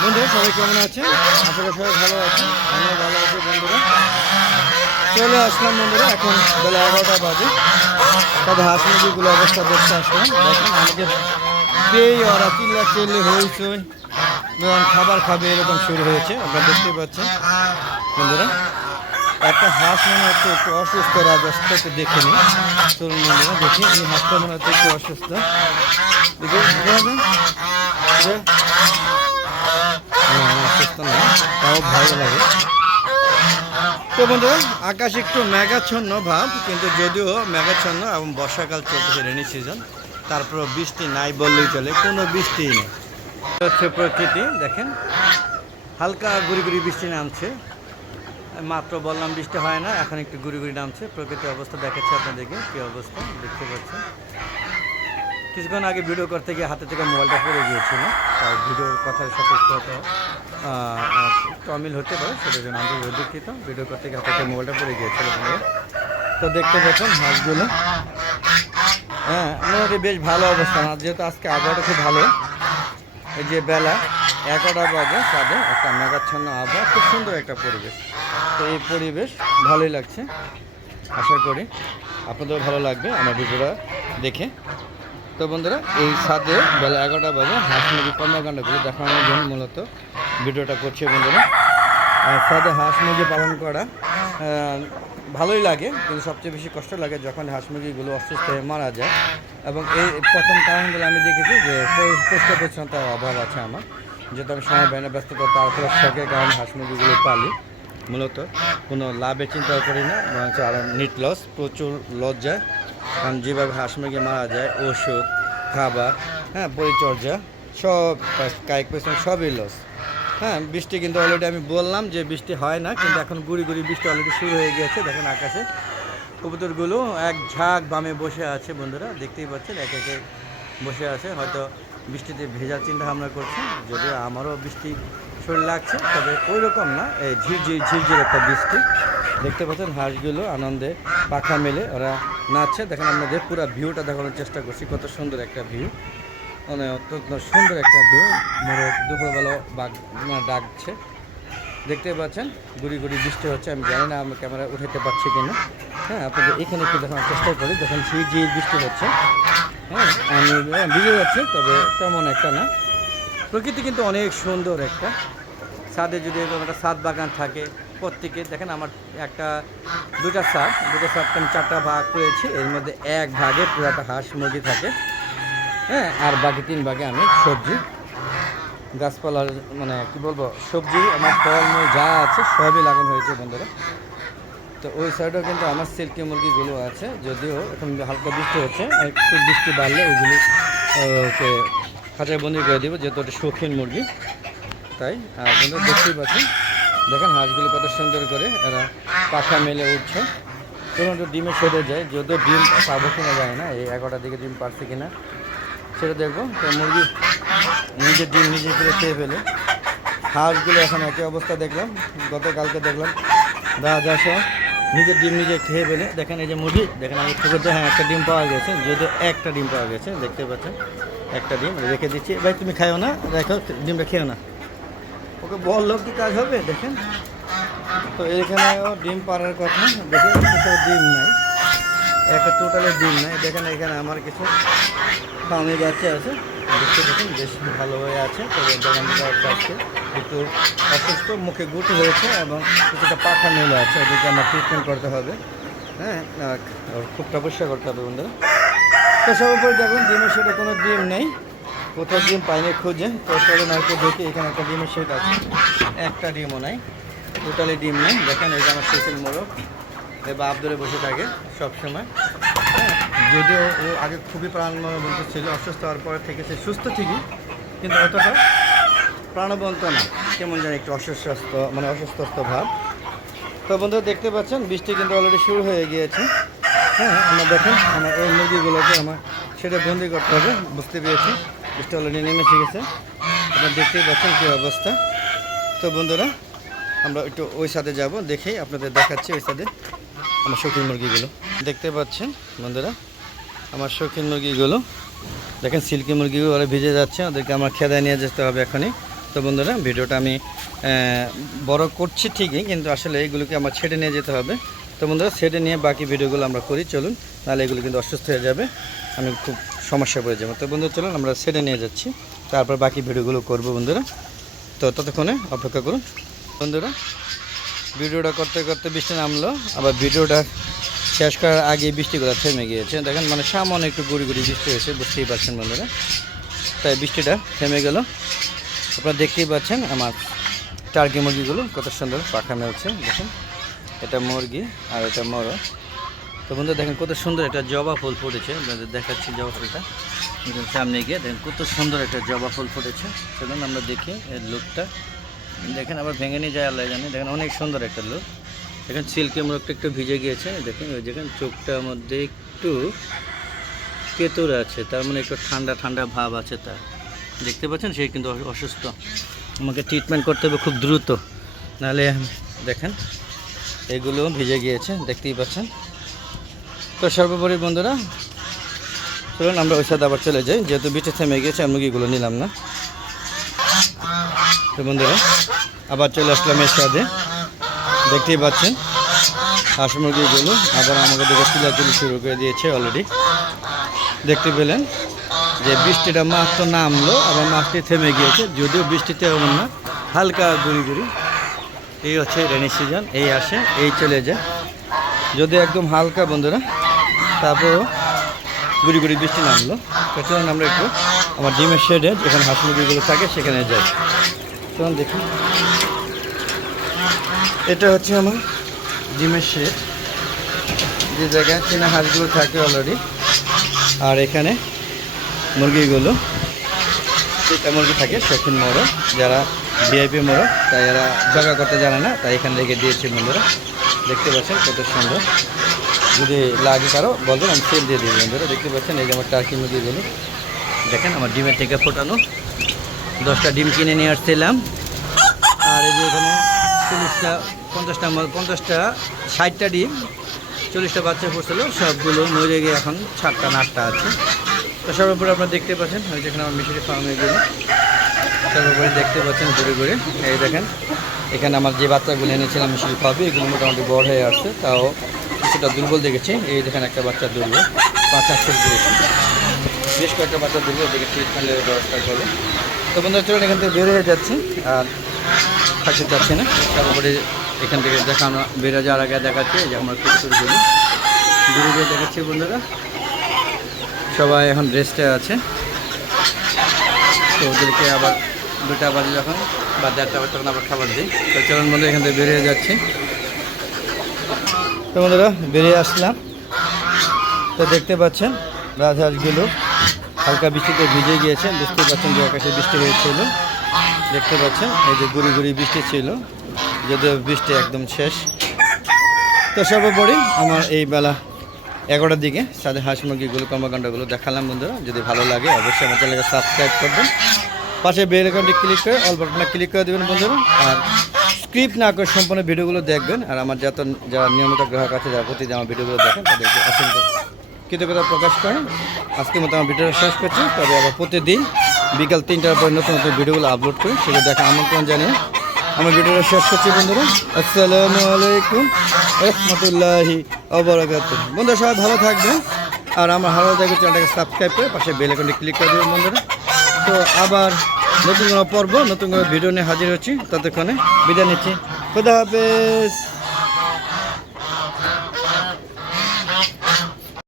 মন্দিরে সবাই কেমন সবাই ভালো চলে আসলাম বন্ধুরা এখন বেলা এগারোটা বাজে তবে হাঁস মুরগিগুলো অবস্থা দেখতে আসলাম দেখেন আমাকে পেয়ে ওরা চিল্লা চিল্লি খাবার খাবে এরকম শুরু হয়েছে আপনারা দেখতেই পাচ্ছেন বন্ধুরা একটা হাঁস মনে হচ্ছে একটু অসুস্থ রাজস্ব দেখে নিই চলুন বন্ধুরা দেখি এই হাঁসটা মনে হচ্ছে একটু অসুস্থ। না, না, অসুস্থ না ভালো লাগে। তো বন্ধুরা আকাশ একটু মেঘাচ্ছন্ন ভাব কিন্তু যদিও মেঘাচ্ছন্ন এবং বর্ষাকাল চলতেছে রেনি সিজন তারপরও বৃষ্টি নাই বললেই চলে কোনো বৃষ্টি নেই। হচ্ছে প্রকৃতি দেখেন। হালকা গুড়ি গুড়ি বৃষ্টি নামছে। মাত্র বললাম বৃষ্টি হয় না, এখন একটু গুড়ি গুড়ি নামছে, প্রকৃতির অবস্থা দেখাচ্ছে আপনাদেরকে, কী অবস্থা, দেখতে পাচ্ছেন। কিছুক্ষণ আগে ভিডিও করতে গিয়ে হাতে থেকে মোবাইলটা পড়ে গিয়েছিল, তাই ভিডিওর কথার সাথে হয়তো অমিল হতে পারে সেটার জন্য আমি দুঃখিত। ভিডিও করতে গিয়ে হাতে থেকে মোবাইলটা পড়ে গিয়েছিল। তো দেখতে পাচ্ছেন হাঁসগুলো হ্যাঁ মোটামুটি বেশ ভালো অবস্থা। যেহেতু আজকে আবহাওয়াটা খুব ভালো, এই যে বেলা এগারোটা বাজে, সাদে একটা মেঘাচ্ছন্ন আবহাওয়া, খুব সুন্দর একটা পরিবেশ। তো এই পরিবেশ ভালোই লাগছে, আশা করি। আপনাদেরও ভালো লাগবে আমার ভিডিওটা দেখে। তো বন্ধুরা, এই সাদে বেলা এগারোটা বাজে, হাঁস মুরগি কর্মকাণ্ডগুলো দেখানোর জন্য মূলত ভিডিওটা করছে বন্ধুরা। আর সাদে হাঁস মুরগি পালন করা ভালোই লাগে, কিন্তু সবচেয়ে বেশি কষ্ট লাগে যখন হাঁস মুরগিগুলো অসুস্থ হয়ে মারা যায়। এবং এই প্রথম কারণগুলো আমি দেখেছি যে পরি- পরিষ্কার পরিচ্ছন্নতার অভাব আছে আমার। যেহেতু আমি সময় না, ব্যস্ততা, তারপরে শখের কারণে হাঁস মুরগিগুলো পালি। মূলত কোনো লাভে চিন্তা করি না আরও নিট লস প্রচুর লস যায় কারণ যেভাবে হাঁস মুরগি মারা যায়, ওষুধ, খাবার হ্যাঁ পরিচর্যা, সব কায়িক পরিশ্রম, সবই লস হ্যাঁ বৃষ্টি কিন্তু অলরেডি আমি বললাম যে বৃষ্টি হয় না, কিন্তু এখন গুড়ি গুড়ি বৃষ্টি অলরেডি শুরু হয়ে গিয়েছে, দেখেন আকাশে। কবুতরগুলো এক ঝাঁক বামে বসে আছে, বন্ধুরা, দেখতেই পাচ্ছেন, এক একে বসে আছে, হয়তো বৃষ্টিতে ভেজার চিন্তা ভাবনা করছে, যদিও আমারও বৃষ্টি শরীর লাগছে, তবে ওই রকম না, এই ঝিরঝির ঝিরঝির একটা বৃষ্টি। দেখতে পাচ্ছেন হাঁসগুলো আনন্দে পাখা মেলে, ওরা নাচছে। দেখেন আপনাদের পুরো ভিউটা দেখানোর চেষ্টা করছি, কত সুন্দর একটা ভিউ। মানে অত্যন্ত সুন্দর একটা ভিউ মোরগ দুপুরবেলা বাঘ মানে ডাকছে। দেখতে পাচ্ছেন, গুড়ি গুড়ি বৃষ্টি হচ্ছে, আমি জানি না, আমি ক্যামেরা উঠাতে পারছি কিনা। হ্যাঁ আপনাদের এখানে একটু দেখানোর চেষ্টা করি। দেখেন ঝির বৃষ্টি হচ্ছে হ্যাঁ আমি হ্যাঁ, ভিজে যাচ্ছি তবে তেমন একটা না। প্রকৃতি কিন্তু অনেক সুন্দর একটা। ছাদে যদি এরকম একটা ছাদ বাগান থাকে প্রত্যেকে দেখেন আমার একটা দুটা ছাদ দুটো ছাদকে আমি চারটা ভাগ করেছি এর মধ্যে এক ভাগে পুরাটা হাঁস মুরগি থাকে। হ্যাঁ আর বাকি তিন ভাগে আমি সবজি গাছপালার মানে কি বলব সবজি আমার ফলমূল যা আছে সবই লাগানো হয়েছে বন্ধুরা। তো ওই সাইডেও কিন্তু আমার সিল্কি মুরগিগুলো আছে, যদিও এখন হালকা বৃষ্টি হচ্ছে আর একটু বৃষ্টি বাড়লে ওইগুলি, ওকে খাঁচায় বন্দি করে দেবো, যেহেতু ওটা শৌখিন মুরগি। তাই, আর বন্ধু দেখতেই পাচ্ছেন, দেখেন হাঁসগুলি কত সুন্দর করে এরা পাখা মেলে উঠছে। কোনো একটু ডিমে সেরে যায়, যদিও ডিম পাবো কিনা যায় না, এই এগারোটার দিকে ডিম পারছে কিনা। সেটা দেখব, তো মুরগি নিজের ডিম নিজে করে খেয়ে ফেলে। হাঁসগুলো এখন একই অবস্থা দেখলাম, গতকালকে দেখলাম রাজহাঁসও নিজের ডিম নিজে খেয়ে ফেলে। দেখেন এই যে মুরগি, দেখেন আমি পুকুরতে হ্যাঁ একটা ডিম পাওয়া গেছে, যদিও একটা ডিম পাওয়া গেছে, দেখতে পাচ্ছেন, একটা ডিম, রেখে দিচ্ছি। ভাই, তুমি খাও না দেখো ডিমটা খেও না। ওকে বলল কি কাজ হবে, দেখেন। তো এখানেও ডিম পাড়ার কথা দেখে কোথাও ডিম নাই একটা টোটালে ডিম নাই। দেখেন এখানে আমার কিছু ফার্মে বাচ্চা আছে, দেখতে দেখুন বেশ ভালো হয়ে আছে, তবে দোকানটা আজকে একটু অসুস্থ, মুখে গুটি হয়েছে এবং কিছুটা পাখা মেলে আছে, ওদেরকে আমার ট্রিটমেন্ট করতে হবে। হ্যাঁ খুব পরিষ্কার করতে হবে বন্ধুরা। তো সর্বোপরি দেখুন, ডিমের সেটা কোনো ডিম নেই। কোথাও ডিম পাইনি খুঁজে। তো চলুন আর দেখি, এখানে একটা ডিমের সেট আছে। একটা ডিমও নাই টোটালি ডিম নেই। দেখেন, এই যে আমার শেষের মোড়ক বাপ ধরে বসে থাকে সবসময়। হ্যাঁ যদিও ও আগে খুবই প্রাণবন্ত ছিল, অসুস্থ হওয়ার পর থেকে সে সুস্থ ঠিকই, কিন্তু অতটা প্রাণবন্ত না কেমন জানি একটু অসুস্থ মানে অসুস্থ ভাব। তো বন্ধুরা, দেখতে পাচ্ছেন, বৃষ্টি কিন্তু অলরেডি শুরু হয়ে গিয়েছে। হ্যাঁ আমরা দেখেন আমার এই মুরগিগুলোকে আমার সেটা বন্দি করতে হবে, বুঝতে পেরেছি। বৃষ্টি অলরেডি নেমে গেছে আপনারা দেখতেই পাচ্ছেন কী অবস্থা। তো বন্ধুরা, আমরা একটু ওই সাথে যাব দেখেই আপনাদের দেখাচ্ছি ওই সাথে আমার শৌখিন মুরগিগুলো। দেখতে পাচ্ছেন, বন্ধুরা, আমার শৌখিন মুরগিগুলো। দেখেন, সিল্কি মুরগিগুলো ওরা ভিজে যাচ্ছে, ওদেরকে আমার খেদায় নিয়ে যেতে হবে এখনই। তো বন্ধুরা, ভিডিওটা আমি বড় করছি ঠিকই, কিন্তু আসলে এগুলোকে আমার ছেড়ে নিয়ে যেতে হবে। তো বন্ধুরা, ছেড়ে নিয়ে বাকি ভিডিওগুলো আমরা করি, চলুন। নাহলে এগুলো কিন্তু অসুস্থ হয়ে যাবে, আমি খুব সমস্যা পড়ে যাব। তো বন্ধুরা, চলুন, আমরা ছেড়ে নিয়ে যাচ্ছি। তারপর বাকি ভিডিওগুলো করব বন্ধুরা। তো ততক্ষণে অপেক্ষা করুন। বন্ধুরা, ভিডিওটা করতে করতে বৃষ্টি নামলো, আবার ভিডিওটা শেষ করার আগে বৃষ্টিগুলো থেমে গিয়েছে। দেখেন মানে সামান্য একটু গুড়ি গুড়ি বৃষ্টি হয়েছে, বুঝতেই পারছেন বন্ধুরা। তাই বৃষ্টিটা থেমে গেল। আপনারা দেখতেই পাচ্ছেন আমার টার্কি মুরগিগুলো কত সুন্দর পাখা মেলছে, দেখেন। এটা মুরগি আর এটা মরো তো বন্ধু দেখেন কত সুন্দর একটা জবা ফুল ফুটেছে। আপনাদের দেখাচ্ছি জবা ফুলটা। সামনে গিয়ে দেখেন কত সুন্দর একটা জবা ফুল ফুটেছে। চলুন আমরা দেখি এর লুকটা। দেখেন, আবার ভেঙে নিয়ে যায়, আল্লাহ জানে। দেখেন, অনেক সুন্দর একটা লুক। দেখেন, সিল্কি মুরগটা একটু ভিজে গিয়েছে। দেখেন, ওই দেখেন চোখটার মধ্যে একটু কেতুর আছে। তার মানে একটু ঠান্ডা ঠান্ডা ভাব আছে তার। দেখতে পাচ্ছেন, সে কিন্তু অসুস্থ। আমাকে ট্রিটমেন্ট করতে হবে খুব দ্রুত। নাহলে, দেখেন, এগুলো ভিজে গিয়েছে, দেখতেই পাচ্ছেন। তো সর্বোপরি বন্ধুরা, চলুন, আমরা ওই সাথে আবার চলে যাই। যেহেতু বিটে থেমে গিয়েছে, আমি মুরগিগুলো নিলাম না। তো বন্ধুরা, আবার চলে আসলাম এর সাথে দেখতেই পাচ্ছেন, হাঁস মুরগিগুলো আবার আমাকে দেখে চিলাচুলি শুরু করে দিয়েছে অলরেডি। দেখতে পেলেন যে বৃষ্টিটা মাত্র নামলো আবার মাছটি থেমে গিয়েছে, যদিও বৃষ্টিতে এমন না, হালকা গুড়ি গুড়ি এই হচ্ছে রেনি সিজন এই আসে, এই চলে যায়। যদি একদম হালকা বন্ধুরা তারপর গুড়ি গুড়ি বৃষ্টি নামলো। তো আমরা একটু আমার ডিমের শেডে যেখানে হাঁস মুরগিগুলো থাকে সেখানে যাই। চলুন দেখি। এটা হচ্ছে আমার ডিমের শেড। যে জায়গায় চীনা হাঁসগুলো থাকে অলরেডি আর এখানে মুরগিগুলো এটা মুরগি থাকে, শৌখিন মোড়ো যারা ভিআইপি মোড়ো তাই এরা জায়গা করতে জানে না, তাই এখানে রেখে দিয়েছি বন্ধুরা। দেখতে পাচ্ছেন কত সুন্দর। যদি লাগে কারও, বলবেন, আমি সেল দিয়ে দিই বন্ধুরা। দেখতে পাচ্ছেন, এই যে আমার টার্কি মুরগিগুলো। দেখেন, আমার ডিমের থেকে ফোটানো। দশটা ডিম কিনে নিয়ে আসছিলাম। আর এই যে এখানে চল্লিশটা, পঞ্চাশটা পঞ্চাশটা, ষাটটা ডিম, চল্লিশটা বাচ্চা পড়ছিল, সবগুলো মরে গিয়ে এখন সাতটা, আটটা আছে। তো সর্বোপরি আপনারা দেখতে পাচ্ছেন ওই যেখানে আমার মিশরি ফার্মে গেলে সর্বোপরি দেখতে পাচ্ছেন ঘুরে ঘুরে। এই দেখেন, এখানে আমার যে বাচ্চাগুলো এনেছিলাম মিশরি ফার্মে এগুলো মোটামুটি বড় হয়ে আসছে, তাও কিছুটা দুর্বল দেখেছি। এই দেখেন একটা বাচ্চা দুর্বল, পাঁচ আট ফুট বেশ কয়েকটা বাচ্চা দুর্বল দেখে ট্রিটমেন্টের ব্যবস্থা করে তো বন্ধুরা, চলুন এখান থেকে বের হয়ে যাচ্ছি, আর থাকতে চাচ্ছি না। তারপরে এখান থেকে দেখানো বেরো যাওয়ার আগে দেখাচ্ছি যে আমার গুলি ঘুরে গিয়ে দেখাচ্ছি বন্ধুরা। সবাই এখন রেস্টে আছে। তো ওদেরকে আবার দুটা বাজে যখন, বা দেড়টা বাজে তখন আবার খাবার দিই। তো চলুন বন্ধু, এখান থেকে বেরিয়ে যাচ্ছি। তো বন্ধুরা, বেরিয়ে আসলাম। তো দেখতে পাচ্ছেন রাজহাঁসগুলো হালকা বৃষ্টিতে ভিজে গিয়েছে। বুঝতে পারছেন যে আকাশে বৃষ্টি হয়েছিল। দেখতে পাচ্ছেন, এই যে গুড়ি গুড়ি বৃষ্টি ছিল। যদিও বৃষ্টি একদম শেষ। তো সর্বোপরি আমার এই বেলা এগারোটার দিকে সাথে হাঁস মুরগিগুলো কর্মকাণ্ডগুলো দেখালাম বন্ধুরা। যদি ভালো লাগে অবশ্যই আমার চ্যানেলকে সাবস্ক্রাইব করবেন। পাশে বেল আইকনটি ক্লিক করে অল বাটনে ক্লিক করে দেবেন বন্ধুরা। আর স্ক্রিপ্ট না করে সম্পূর্ণ ভিডিওগুলো দেখবেন। আর আমার যত যারা নিয়মিত গ্রাহক আছে, যারা প্রতিদিন আমার ভিডিওগুলো দেখেন, তাদেরকে অসংখ্য কৃতজ্ঞতা প্রকাশ করেন আজকের মতো আমার ভিডিওটা শেষ করছি। তবে আবার প্রতিদিন বিকাল তিনটার পর নতুন নতুন ভিডিওগুলো আপলোড করি। সেগুলো দেখা আমন্ত্রণ জানিয়ে আমার ভিডিওটা শেষ করছি বন্ধুরা। আসসালামু আলাইকুম। রহমতুল্লাহি। অবরাকাত বন্ধুরা, সবাই ভালো থাকবেন। আর আমার ভালো থাকবে চ্যানেলটাকে সাবস্ক্রাইব করে পাশে বেল আইকনটি ক্লিক করে দেবেন, বন্ধুরা। তো আবার নতুন কোনো পর্ব, নতুন কোনো ভিডিও নিয়ে হাজির হচ্ছি। ততক্ষণে বিদায় নিচ্ছি। খুদা হাফেজ।